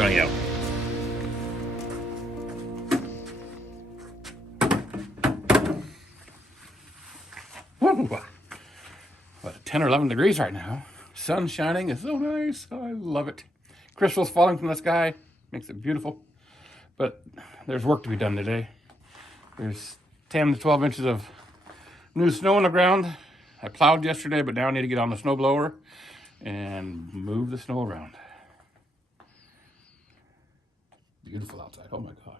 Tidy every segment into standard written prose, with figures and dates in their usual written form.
sunny out. What, 10 or 11 degrees right now. Sun shining is so nice. Oh, I love it. Crystals falling from the sky makes it beautiful. But there's work to be done today. There's 10 to 12 inches of new snow on the ground. I plowed yesterday, but now I need to get on the snow blower and move the snow around. Beautiful outside. Oh my gosh.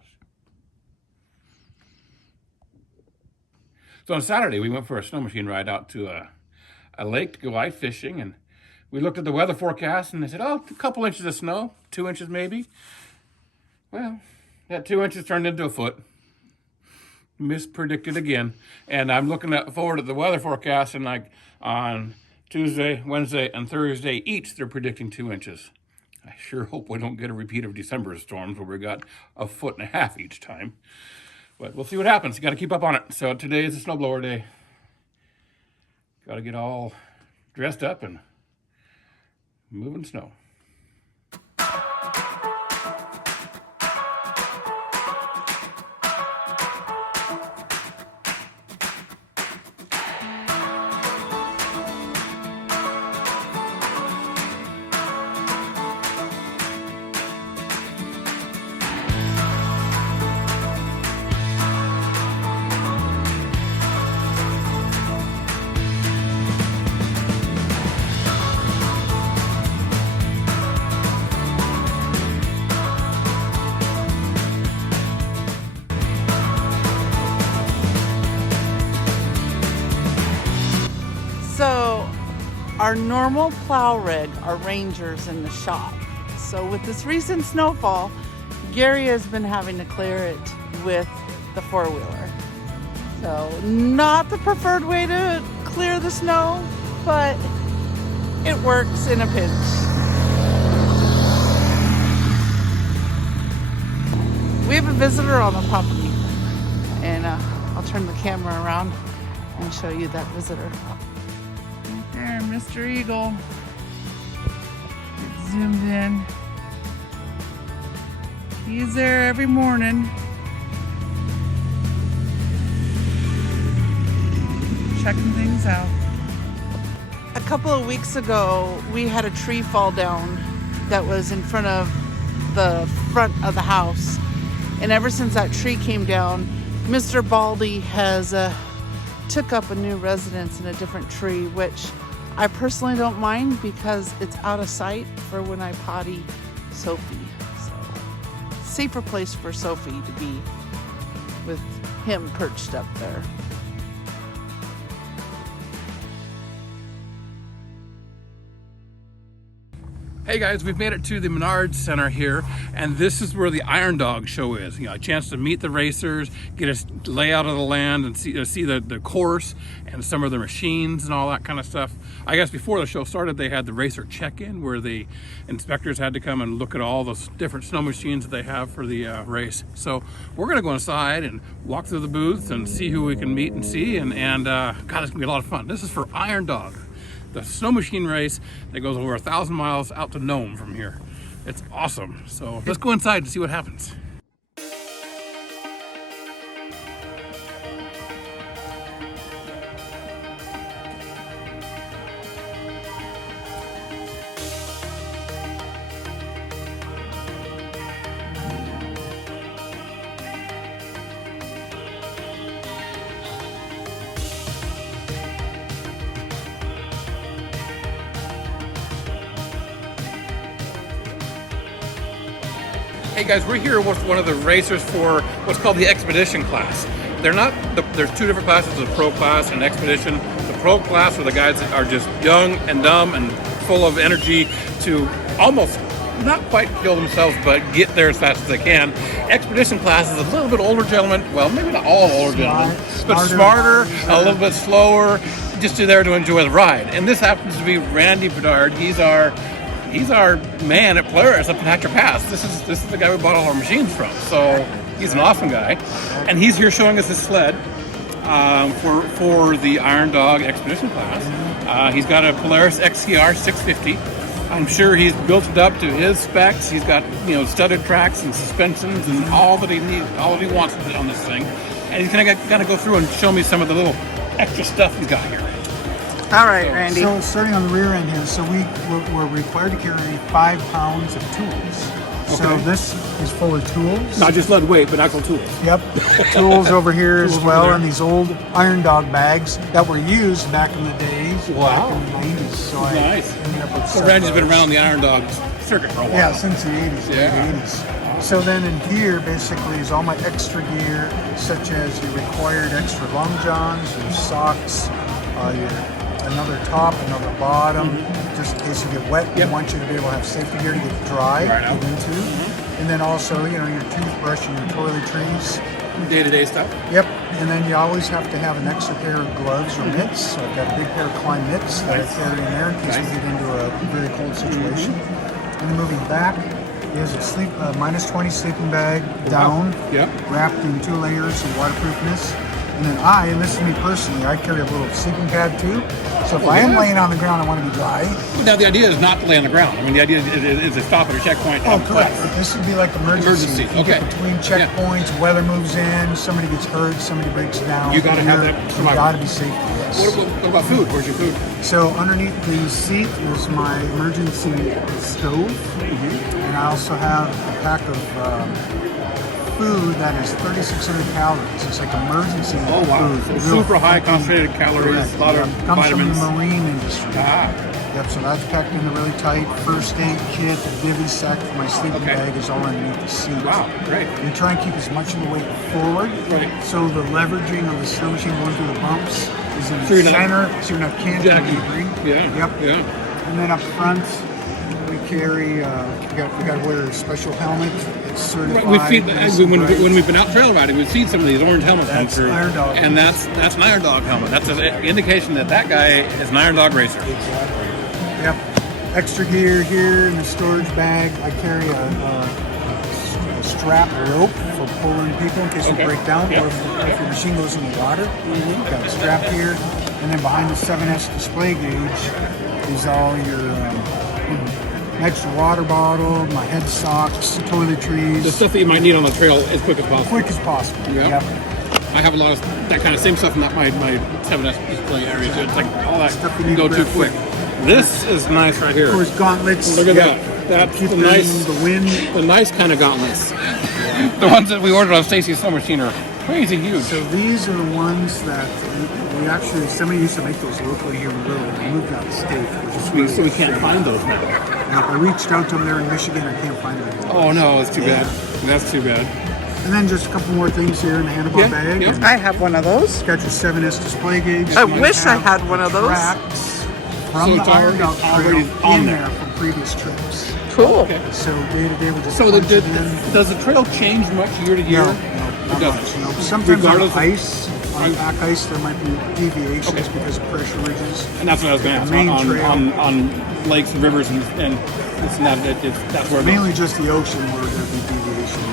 So on Saturday, we went for a snow machine ride out to a lake to go ice fishing, and we looked at the weather forecast, and they said, oh, a couple inches of snow, 2 inches maybe. Well, that 2 inches turned into a foot. Mispredicted again. And I'm looking forward to the weather forecast, and like on Tuesday, Wednesday, and Thursday each, they're predicting 2 inches. I sure hope we don't get a repeat of December storms where we got 1.5 feet each time. But we'll see what happens. You got to keep up on it. So today is a snowblower day. Got to get all dressed up and moving snow. So our normal plow rig are Rangers in the shop. So with this recent snowfall, Gary has been having to clear it with the four-wheeler. So not the preferred way to clear the snow, but it works in a pinch. We have a visitor on the property, and I'll turn the camera around and show you that visitor. There, Mr. Eagle. Get zoomed in. He's there every morning. Checking things out. A couple of weeks ago, we had a tree fall down that was in front of the house. And ever since that tree came down, Mr. Baldy has took up a new residence in a different tree, which I personally don't mind because it's out of sight for when I potty Sophie. So, safer place for Sophie to be with him perched up there. Hey guys, we've made it to the Menards Center here, and this is where the Iron Dog show is. You know, a chance to meet the racers, get a layout of the land, and see the course and some of the machines and all that kind of stuff. I guess before the show started, they had the racer check-in where the inspectors had to come and look at all the different snow machines that they have for the race. So we're gonna go inside and walk through the booths and see who we can meet and see, and God, it's gonna be a lot of fun. This is for Iron Dog, the snow machine race that goes over 1,000 miles out to Nome from here. It's awesome. So let's go inside and see what happens. Hey guys, we're here with one of the racers for what's called the Expedition class. There's two different classes, the Pro class and Expedition. The Pro class are the guys that are just young and dumb and full of energy to almost not quite kill themselves, but get there as fast as they can. Expedition class is a little bit older gentlemen, well, maybe not all older gentlemen, but smarter, a little bit slower, just there to enjoy the ride. And this happens to be Randy Bedard. He's our man at Polaris up in Hatcher Pass. This is the guy we bought all our machines from. So he's an awesome guy, and he's here showing us his sled for the Iron Dog Expedition class. He's got a Polaris XCR 650, I'm sure he's built it up to his specs. He's got, you know, studded tracks and suspensions and all that he needs, all that he wants on this thing. And he's gonna go through and show me some of the little extra stuff he's got here. All right, Randy. So starting on the rear end here, so we're required to carry 5 pounds of tools. So Okay. this is full of tools. Not just lead weight, but actual tools. Yep, tools over here as Tools well, over there. and these old Iron Dog bags that were used back in the days, Wow. back in the 80s. So Nice. I ended up with So some Randy's of been those. around the Iron Dog circuit for a while. Yeah, since the 80s, Yeah. late 80s. So then in here basically is all my extra gear, such as your required extra long johns, your socks, another top, another bottom, just in case you get wet. Mm-hmm. Yep. We want you to be able to have safety gear to get dry, Right out. get into. And then also, you know, your toothbrush and your toiletries. Day-to-day stuff. Yep. And then you always have to have an extra pair of gloves or mitts. So I've got a big pair of Klein mitts that I carry in there in case we get into a very cold situation. And then moving back is a minus 20 sleeping bag down, Yep. wrapped in 2 layers of waterproofness. And then and this is me personally, I carry a little sleeping pad too. So if I am yeah. laying on the ground, I want to be dry. Now the idea is not to lay on the ground. I mean, the idea is to stop at a checkpoint. Oh, and correct. collect. This would be like emergency. Emergency, You get okay. between checkpoints, weather moves in, somebody gets hurt, somebody breaks down. You gotta have You're- that You survival. got to be safe. Yes. What about food? Where's your food? So underneath the seat is my emergency stove, and I also have a pack of food that is 3,600 calories. It's like emergency Oh wow! food. So Real super high funky- concentrated calories, Correct. a lot of Yeah. Comes vitamins. from the marine industry. Ah, Yep, so that's packed in a really tight first aid kit. The divvy sack for my sleeping Okay. bag is all underneath the seat. wow, great. We try and keep as much of the weight forward. Right. So the leveraging of the snow machine going through the bumps is in So the you're not center, so you're not canting jacking. debris. Yeah. Yep. Yeah. And then up front, we carry, we got to wear a special helmet. It's certified. Right, we feed nice and bright. when we've been out trail riding, we've seen some of these orange helmets come That's through, Iron Dog. and that's an Iron Dog helmet. That's an indication that guy is an Iron Dog racer. Yep. Extra gear here in the storage bag. I carry a strap rope for pulling people in case Okay. you break down Yep. or if your machine goes in the water. Got a strap here. And then behind the 7S display gauge is all your extra water bottle, my head socks, toiletries. The stuff that you might need on the trail as quick as possible. Quick as possible. Yep. Yep. I have a lot of that kind of same stuff in my 7S display area. So it's like all that Stuff you can need go to too grab quick. This is nice right here. Of course, gauntlets. Look at Yep. that. That's Keep the them nice, in the wind. the nice kind of gauntlets. The ones that we ordered on Stacy's snow machine are crazy huge. So these are the ones that we actually, somebody used to make those locally here in Little. We moved out of state, which is really So we can't shame. find those now. Now, I reached out to them there in Michigan. I can't find them anymore. Oh no, it's too bad. That's too bad. And then just a couple more things here in the handlebar Yeah, bag. yep. And I have one of those. it's got your 7S display gauge. I You wish I have had one of those. tracks from So the it's Iron Dog already Trail on in there. there from previous trips. Cool. Okay. So day to day, we just So punch it in. does the trail change much year to year? No, not doesn't. much. No. Sometimes Regardless on of- ice, on pack ice, there might be deviations Okay. because of pressure ridges. And that's what I was going to The main ask. trail. On lakes and rivers and it's not, that's where Mainly just the ocean where there'd be deviation.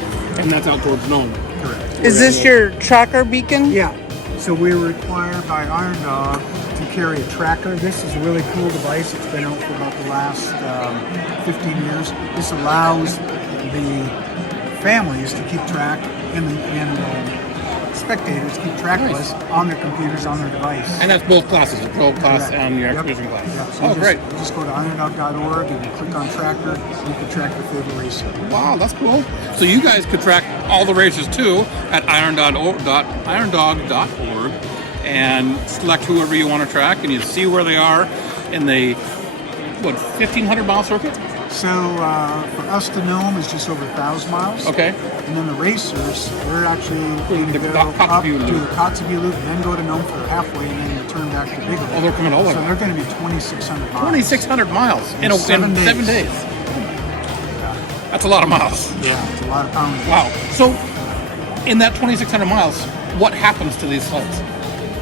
and that's out towards Nome. Correct. Is this your tracker beacon? Yeah. So we're required by Iron Dog to carry a tracker. This is a really cool device. It's been out for about the last 15 years. This allows the families to keep track and spectators keep track of us on their computers, on their device. And that's both classes, the pro class Correct. and your Yep. expedition class. Yep. So Oh, you great. just go to irondog.org and you click on tracker. You can track your favorite racer. Wow, that's cool. So you guys could track all the races too at irondog.org and select whoever you want to track, and you see where they are in the 1,500 mile circuit. So for us to Nome is just over 1,000 miles. Okay. And then the racers, they're actually going to The go up to Kotzebue the loop. Kotzebue loop, then go to Nome for halfway, and then return back to Bigelow. Oh, they're coming all the way. So they're going to be 2,600 miles. 2,600 miles in 7 days. 7 days. That's a lot of miles. Yeah, it's a lot of poundage. Wow. So in that 2,600 miles, what happens to these sleds?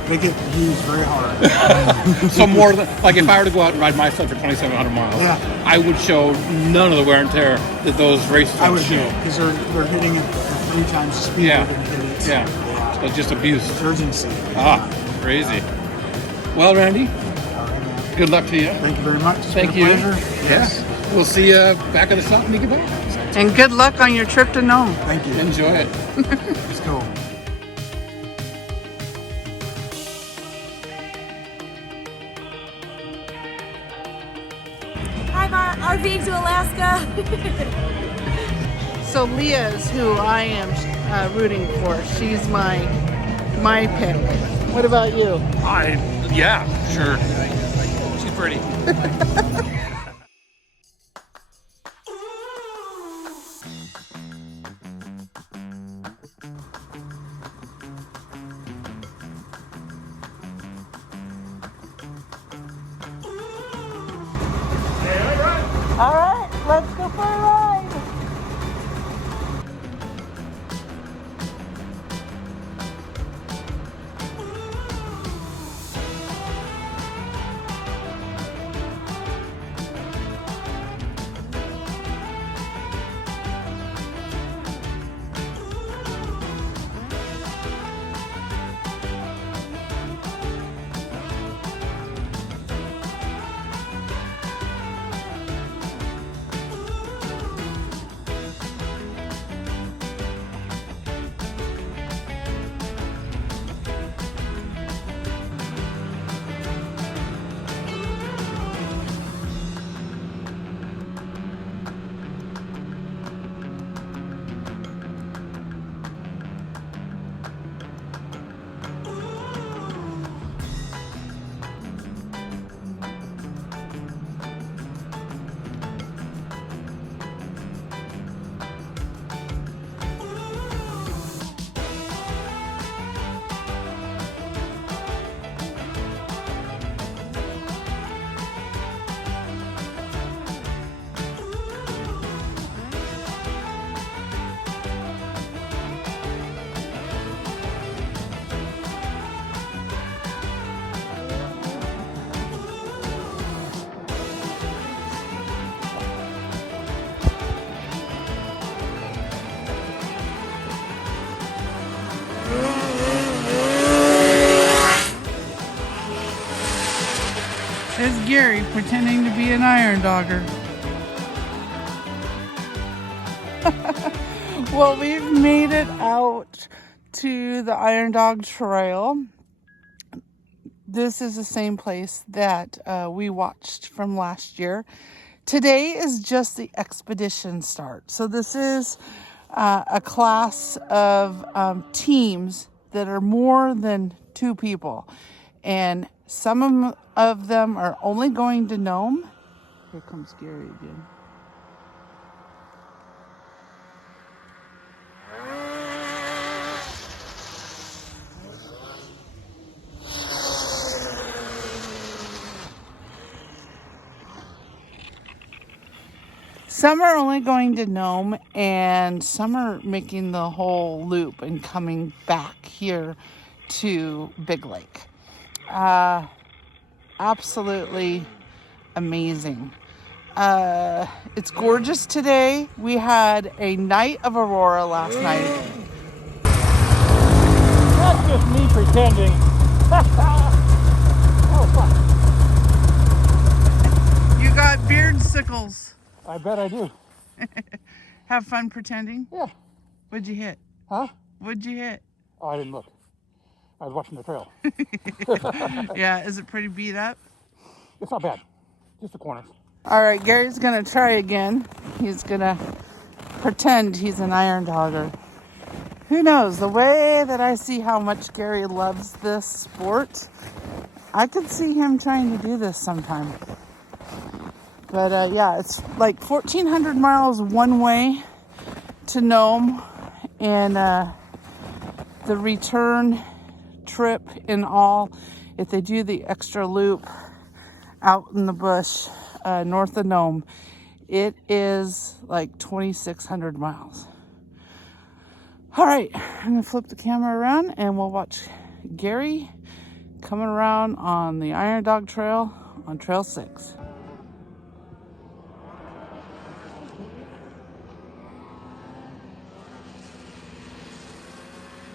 They get used very hard. So more than, like if I were to go out and ride my sled for 2,700 miles, Yeah. I would show none of the wear and tear that those races I would show. because they're hitting it at 3 times the speed Yeah. we're going to hit it. Yeah. So just abuse. It's urgency. Ah, crazy. Well, Randy, All right, man. good luck to you. Thank you very much. It's Thank been a you. pleasure. Yeah. Yes. we'll see you back at the shop when you get back. And good luck on your trip to Nome. Thank you. Enjoy it. Let's go. Hi, RVing to Alaska. So Leah is who I am rooting for. She's my pick. What about you? Yeah, sure. She's pretty. All right, let's go for a ride. There's Gary pretending to be an iron dogger. Well, we've made it out to the Iron Dog Trail. This is the same place that we watched from last year. Today is just the expedition start. So this is a class of teams that are more than 2 people. And some of them are only going to Nome. Here comes Gary again. Some are only going to Nome, and some are making the whole loop and coming back here to Big Lake. Absolutely amazing. It's gorgeous today. We had a night of aurora last night. That's just me pretending. Oh, fuck. You got beard sickles. I bet I do. Have fun pretending? Yeah. What'd you hit? Huh? What'd you hit? Oh, I didn't look. I was watching the trail. Yeah, is it pretty beat up? It's not bad. Just the corners. All right, Gary's gonna try again. He's gonna pretend he's an iron dogger. Who knows? The way that I see how much Gary loves this sport, I could see him trying to do this sometime. But yeah, it's like 1,400 miles one way to Nome, and the return trip in all, if they do the extra loop out in the bush north of Nome, it is like 2,600 miles. All right, I'm gonna flip the camera around and we'll watch Gary coming around on the Iron Dog Trail on Trail 6.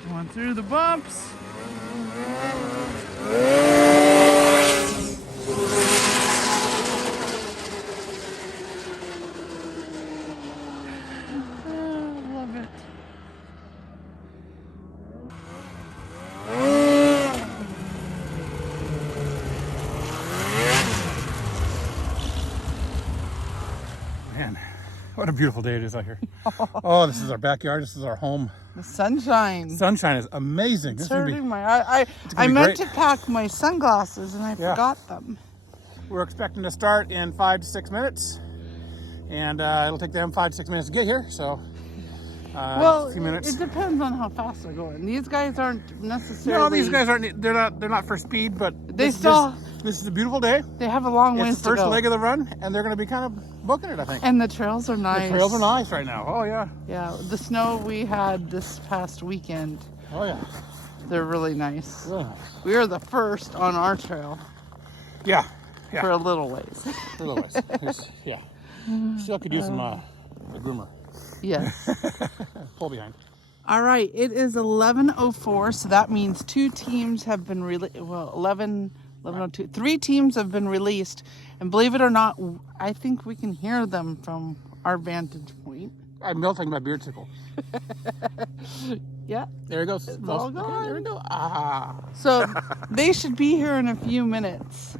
Going through the bumps. What a beautiful day it is out here. Oh, this is our backyard. This is our home. The sunshine. Sunshine is amazing. It's This is gonna hurting be, my I be meant great. to pack my sunglasses and I forgot them. we're expecting to start in 5 to 6 minutes. And it'll take them 5 to 6 minutes to get here. So, Well, a few minutes. it depends on how fast they're going. These guys aren't necessarily. No, these guys aren't. They're not for speed, but They still. This is a beautiful day. They have a long ways It's the to first go. leg of the run, and they're going to be kind of booking it, I think. And the trails are nice. The trails are nice right now. Oh yeah. Yeah, the snow we had this past weekend, Oh yeah. they're really nice. Really nice. We are the first on our trail Yeah. Yeah. for a little ways. A little ways. Yeah. Still could use some a groomer. Yes. Pull behind. All right, it is 11:04, so that means two teams have been released. Well, 11:02. Three teams have been released, and believe it or not, I think we can hear them from our vantage point. I'm melting my beard tickle. Yeah. There it goes. It's all gone. There we go. Ah. So they should be here in a few minutes.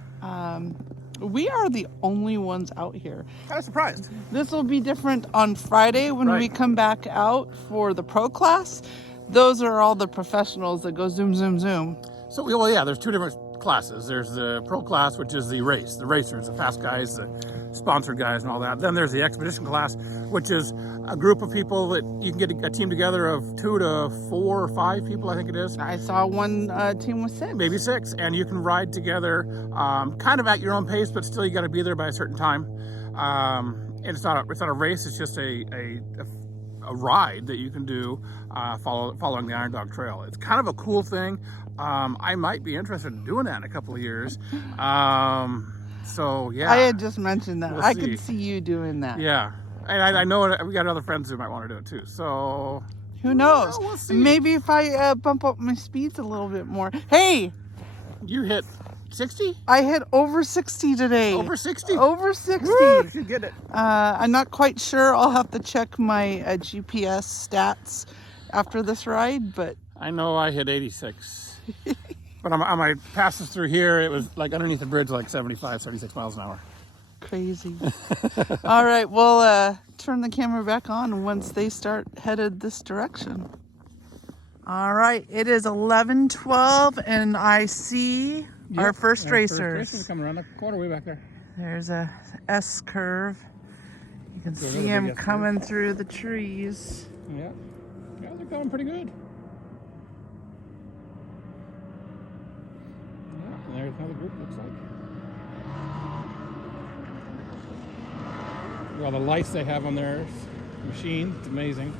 We are the only ones out here. I was surprised. This will be different on Friday when we Right. come back out for the pro class. Those are all the professionals that go zoom, zoom, zoom. So, well, yeah, there's two different classes. There's the pro class, which is the racers, the fast guys, the sponsored guys and all that. Then there's the expedition class, which is a group of people that you can get a team together of 2 to 4 or 5 people, I think it is. I saw one team with 6. Maybe 6, and you can ride together kind of at your own pace, but still you got to be there by a certain time. And it's not a race, it's just a ride that you can do following the Iron Dog Trail. It's kind of a cool thing. I might be interested in doing that in a couple of years. So yeah, I had just mentioned that. We'll I see. could see you doing that. yeah, and I know we got other friends who might want to do it too. So Who knows? We'll see. Maybe if I bump up my speeds a little bit more. Hey, you hit 60? I hit over 60 today. Over 60? Over 60. Woo, you get it. I'm not quite sure. I'll have to check my GPS stats after this ride, but I know I hit 86. But on my passes through here, it was like underneath the bridge, like 75, 76 miles an hour. crazy. All right, we'll turn the camera back on once they start headed this direction. All right, it is 11:12, and I see our first racers. Coming around the quarter way back there. There's a S curve. You can There's see another him big S curve. coming through the trees. Yeah. Yeah, they're going pretty good. Yeah, and there's another group, looks like. Well, the lights they have on their machine, it's amazing.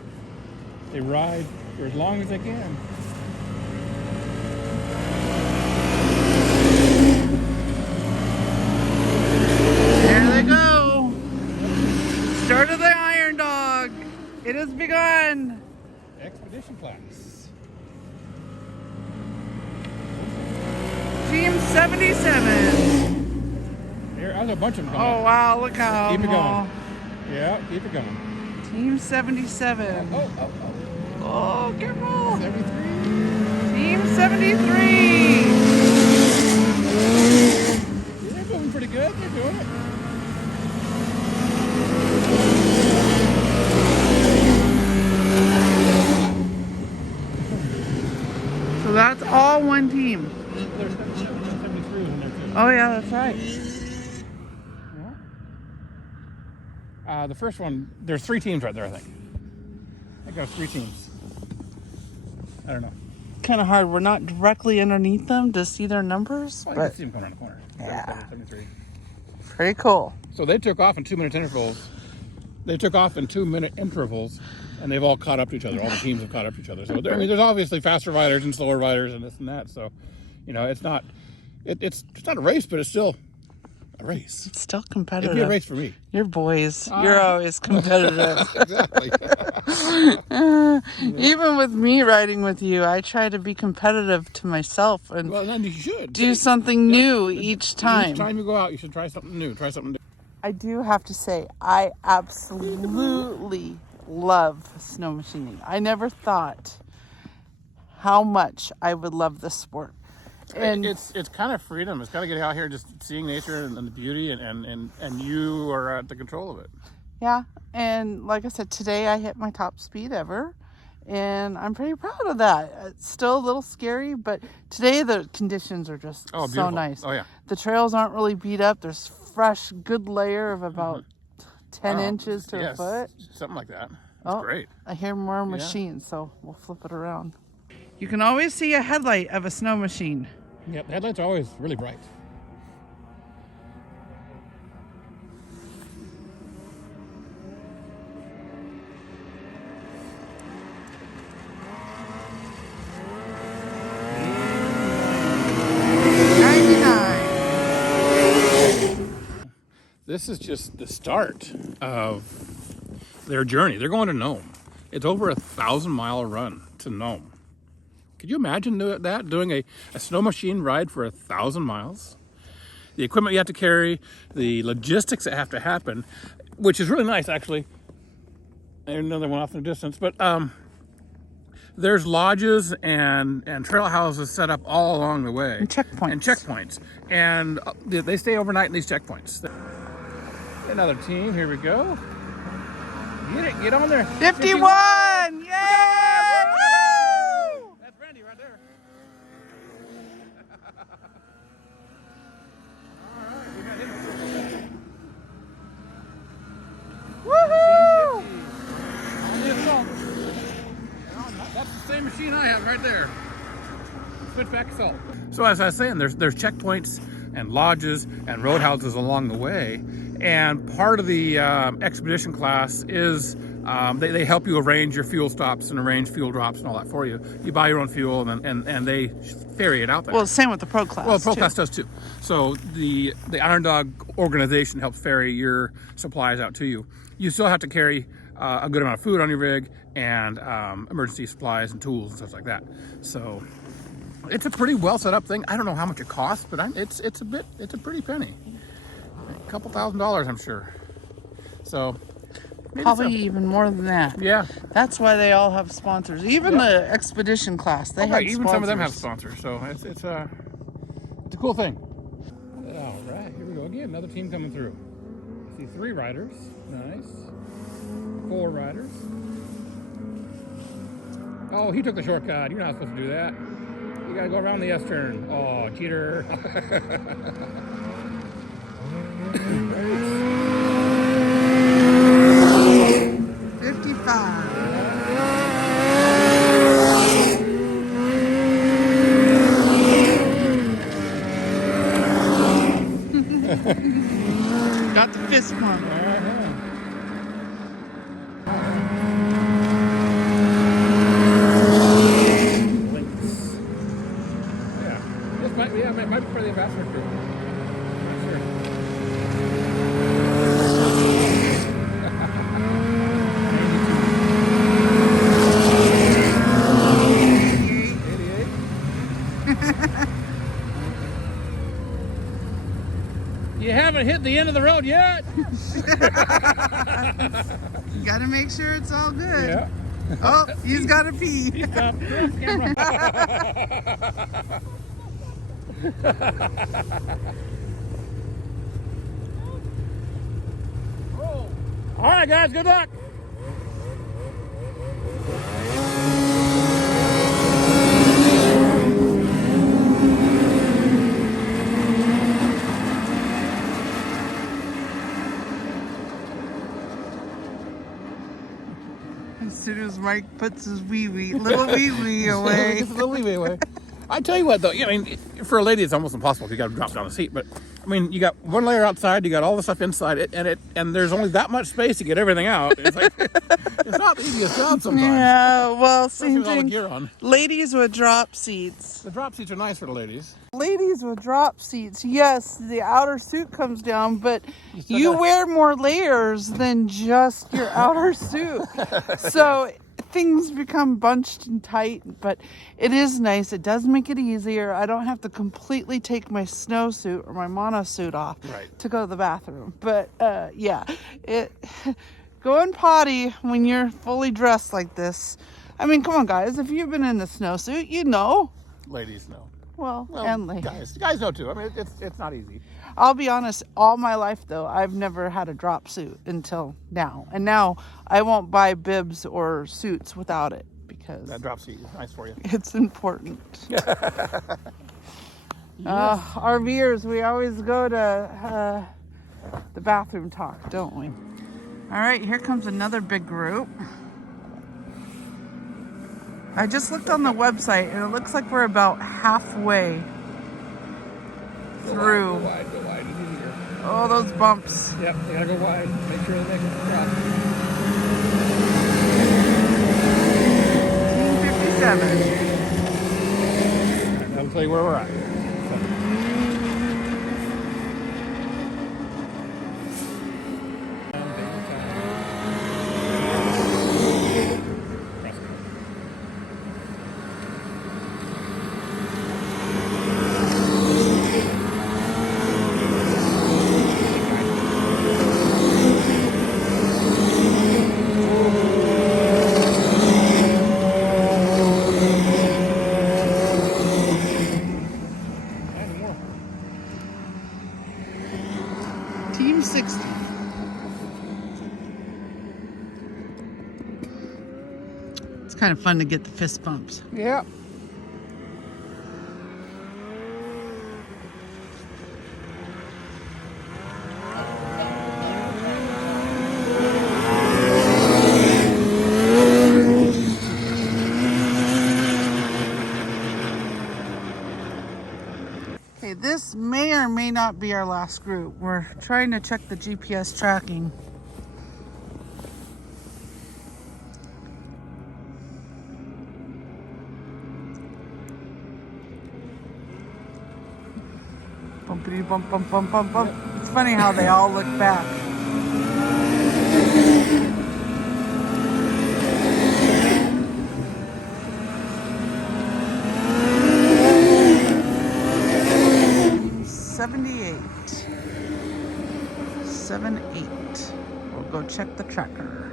They ride for as long as they can. There they go. Start of the Iron Dog. It has begun. Expedition class. Team 77. Here, there's a bunch of them Oh coming. wow, look how Keep it I'm all- going. Yeah, keep it going. Team 77. Oh, Oh, careful. 73. Team 73. They're moving pretty good. They're doing it. So that's all one team. There's 73 in there too. Oh yeah, that's right. The first one, there's 3 teams right there, I think. I think there's 3 teams. I don't know. Kind of hard. We're not directly underneath them to see their numbers, Oh, you can but see them coming around the corner. Yeah. 73. pretty cool. So they took off in 2-minute intervals. They took off in 2-minute intervals, and they've all caught up to each other. All the teams have caught up to each other. So I mean, there's obviously faster riders and slower riders and this and that. So, you know, it's not a race, but it's still a race. It's still It'd competitive. be a race for me. You're boys. You're always competitive. Exactly. Even with me riding with you, I try to be competitive to myself and Well, then you should. do something new each time. Each time you go out, you should try something new. Try something new. I do have to say, I absolutely love snow machining. I never thought how much I would love this sport. And It's kind of freedom. It's kind of getting out here, just seeing nature and the beauty, and you are at the control of it. Yeah, and like I said, today I hit my top speed ever, and I'm pretty proud of that. It's still a little scary, but today the conditions are just so beautiful. nice. Oh, yeah. The trails aren't really beat up. There's fresh, good layer of about 10 inches to a foot. Something like that. That's great. I hear more machines, so we'll flip it around. You can always see a headlight of a snow machine. Yep, the headlights are always really bright. This is just the start of their journey. They're going to Nome. It's over a 1,000-mile run to Nome. Could you imagine doing a snow machine ride for 1,000 miles? The equipment you have to carry, the logistics that have to happen, which is really nice, actually. Another one off in the distance, but there's lodges and trail houses set up all along the way. And checkpoints. And they stay overnight in these checkpoints. Another team, here we go. Get on there. 51! Yay! Woo! That's Randy right there. Woohoo! That's the same machine I have right there. Switchback assault. So as I was saying, there's checkpoints and lodges and roadhouses along the way. And part of the expedition class is they help you arrange your fuel stops and arrange fuel drops and all that for you. You buy your own fuel and they ferry it out there. Well, same with the Pro Class. Well, Pro Class does too. So the Iron Dog organization helps ferry your supplies out to you. You still have to carry a good amount of food on your rig and emergency supplies and tools and stuff like that. So it's a pretty well set up thing. I don't know how much it costs, but it's a pretty penny. A couple $1,000s, I'm sure. So probably even more than that. Yeah. That's why they all have sponsors. Even the expedition class, they have even sponsors. some of them have sponsors. So it's a cool thing. All right, here we go again. Another team coming through. I see 3 riders. Nice. 4 riders. Oh, he took the shortcut. You're not supposed to do that. You gotta go around the S-turn. Oh, cheater. 55. Got the fist pump. It might be for the ambassador crew. Not sure. You haven't hit the end of the road yet. You gotta make sure it's all good. Yeah. Oh, he's gotta pee. All right, guys, good luck. As soon as Mike puts his little wee away. Just a little wee away. I tell you what, though, I mean, for a lady, it's almost impossible if you got to drop down the seat. But I mean, you got one layer outside, you got all the stuff inside it, and there's only that much space to get everything out. It's like it's not the easiest job sometimes. Yeah, well, Especially same with all the thing. gear on. Ladies with drop seats. The drop seats are nice for the ladies. Ladies with drop seats, yes, the outer suit comes down, but still you gotta- wear more layers than just your outer suit. So things become bunched and tight, but it is nice. It does make it easier. I don't have to completely take my snowsuit or my monosuit off to go to the bathroom. But yeah, going potty when you're fully dressed like this. I mean, come on, guys. If you've been in the snowsuit, you know. Ladies know. well, and late. Guys know too. I mean, it's not easy. I'll be honest, all my life though, I've never had a drop suit until now. And now I won't buy bibs or suits without it because That drop suit is nice for you. it's important. RVers, we always go to the bathroom talk, don't we? All right, here comes another big group. I just looked on the website and it looks like we're about halfway through. Go wide. It's easier. Oh, those bumps. Yep, they gotta go wide. Make sure they make it drop. Team 57. That'll tell you where we're at. Team 60. It's kind of fun to get the fist bumps. Yeah. Okay, this may or may not be our last group. We're trying to check the GPS tracking. Bumpity bump, bump, bump, bump, bump. It's funny how they all look back. Seven, eight. We'll go check the tracker.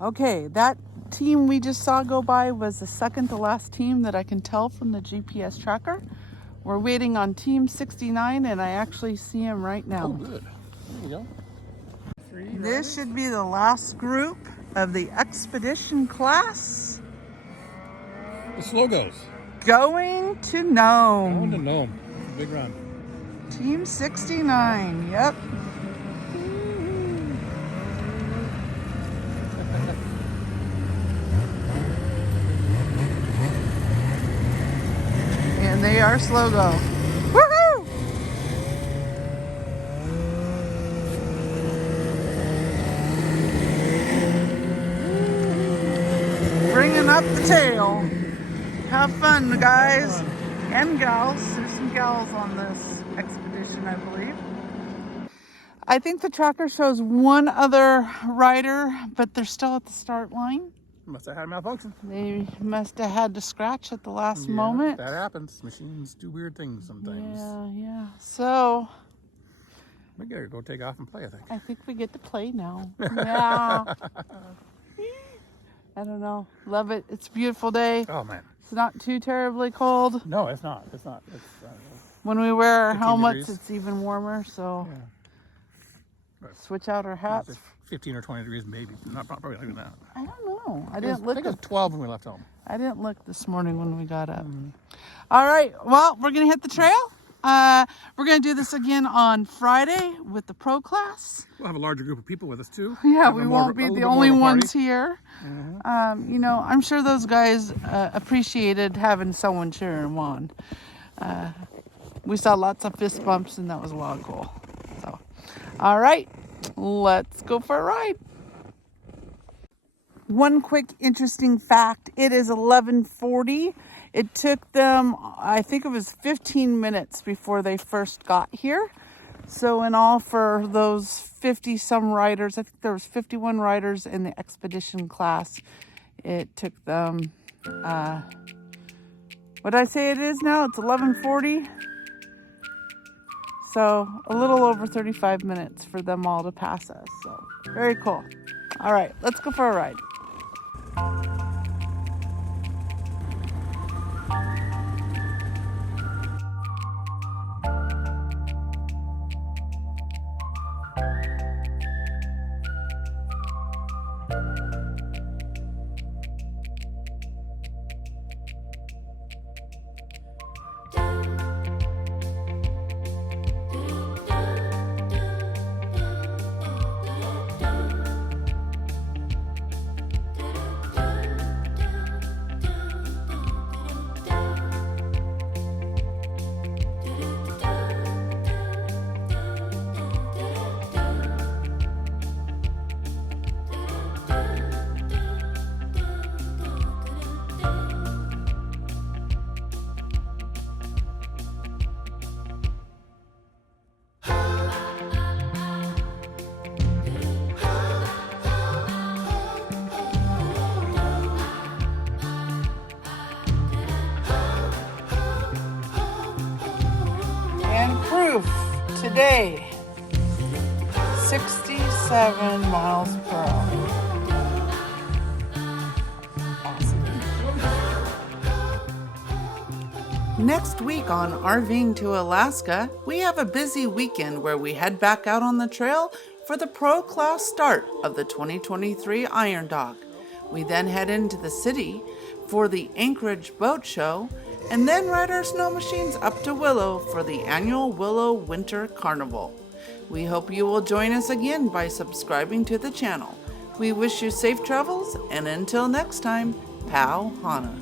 Okay, that team we just saw go by was the second to last team that I can tell from the GPS tracker. We're waiting on team 69 and I actually see him right now. Oh, good. There you go. This should be the last group of the expedition class. The slow goes. Going to Nome. Going to Nome. Big run. Team 69, yep. And they are slow go. Woohoo! Bringing up the tail. Have fun, guys and gals. There's some gals on this expedition, I believe. I think the tracker shows one other rider, but they're still at the start line. Must have had a malfunction. They must have had to scratch at the last moment. That happens. Machines do weird things sometimes. Yeah. So We gotta go take off and play, I think we get to play now. Yeah. I don't know. Love it. It's a beautiful day. Oh man. It's not too terribly cold. No, it's not. It's When we wear our 15 helmets, degrees. it's even warmer. So switch out our hats. 15 or 20 degrees, maybe. Probably not even that. I don't know. I I didn't look. think it was 12 when we left home. I didn't look this morning when we got up. All right. Well, we're gonna hit the trail. We're gonna do this again on Friday with the pro class. We'll have a larger group of people with us too. Yeah, Have we a more- won't a be little the bit more only of a party. ones here. You know, I'm sure those guys appreciated having someone cheering them on. We saw lots of fist bumps, and that was a lot of cool. So, all right, let's go for a ride. One quick interesting fact, it is 11:40. It took them, I think it was 15 minutes before they first got here. So in all, for those 50 some riders, I think there was 51 riders in the expedition class, it took them, what did I say it is now? It's 11:40. So a little over 35 minutes for them all to pass us. So very cool. All right, let's go for a ride. today. 67 miles per hour. Next week on RVing to Alaska, we have a busy weekend where we head back out on the trail for the Pro Class start of the 2023 Iron Dog. We then head into the city for the Anchorage Boat Show and then ride our snow machines up to Willow for the annual Willow Winter Carnival. We hope you will join us again by subscribing to the channel. We wish you safe travels, and until next time, Pau Hana.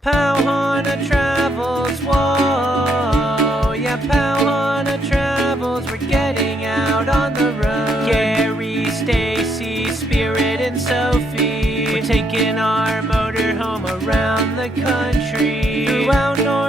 Pau Hana travels, whoa. Yeah, Pau Hana travels, we're getting out on the road. Gary, Stacy, Spirit, and Sophie, we're taking our motorhome around the country. Throughout North